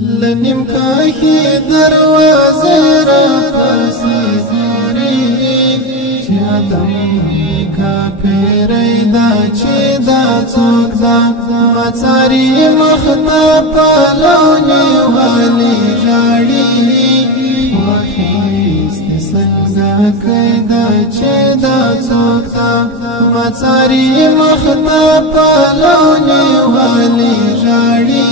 لنیم کاخی دروازه را پسی زوری چی آدم کافری دا چی دا څوک دا مڅاری مختا پالونی والی جاړي واخیست څنګه کیدا چی دا څوک دا مڅاری مختا پالونی والی جاړي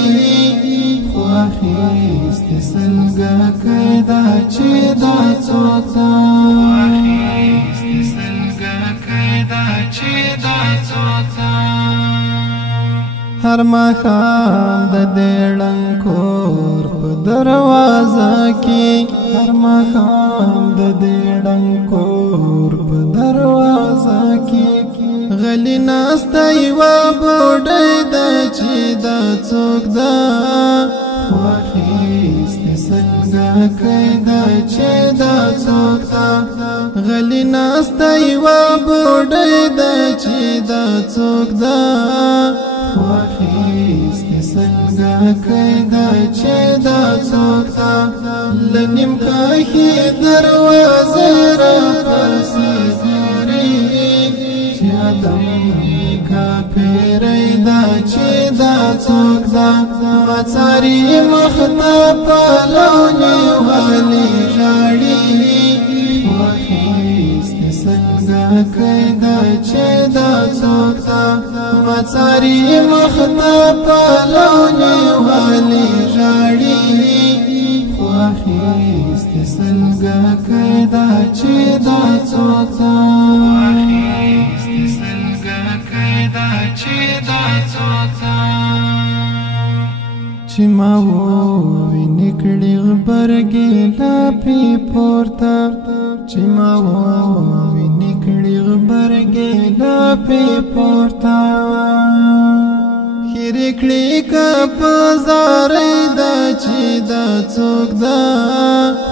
واخیست څنګه کیدا چی دا څوک دا واخیست څنګه کیدا چی دا څوک دا هر ماښام د دې ړنګور په دروازه کې هر ماښام د دې ړنګور په دروازه کې غلی ناسته یوه بوډۍ ده چې دا څوک ده واخیستې څنګه کیدا چې دا څوک ده غلی ناسته یوه بوډۍ ده چې دا څوک ده واخیستې څنګه کیدا چې دا څوک ده لنیم کاخي دروازه را پسې ګوري چې آدم کافری دا چې دا څوک ده مڅاری مخته پالونی والی جاړي واخیستې څنګه کیدا چې دا څوک ده مڅاری مخته پالونی والی جاړي واخیستې څنګه کیدا چې دا څوک ده واخیستې څنګه کیدا چې دا څوک ده چې ما ووینې کړې غبرګې لاپې پورته چې ما ووینې کړې غبرګې لاپې پورته هېرې کړې که په زارۍ ده چې دا څوک ده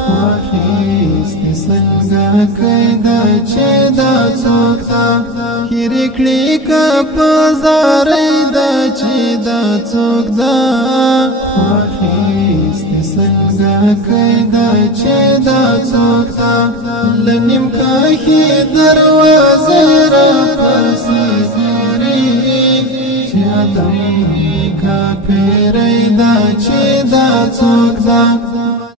واخیستې څنګه کیدا چې دا څوک ده هېرې کړې که په زارۍ ده چې دا څوک ده واخیستې څنګه کیدا چې دا څوک ده لنیم کاخي دروازه را پسې ګوري چې آدم کافری دا چې دا څوک ده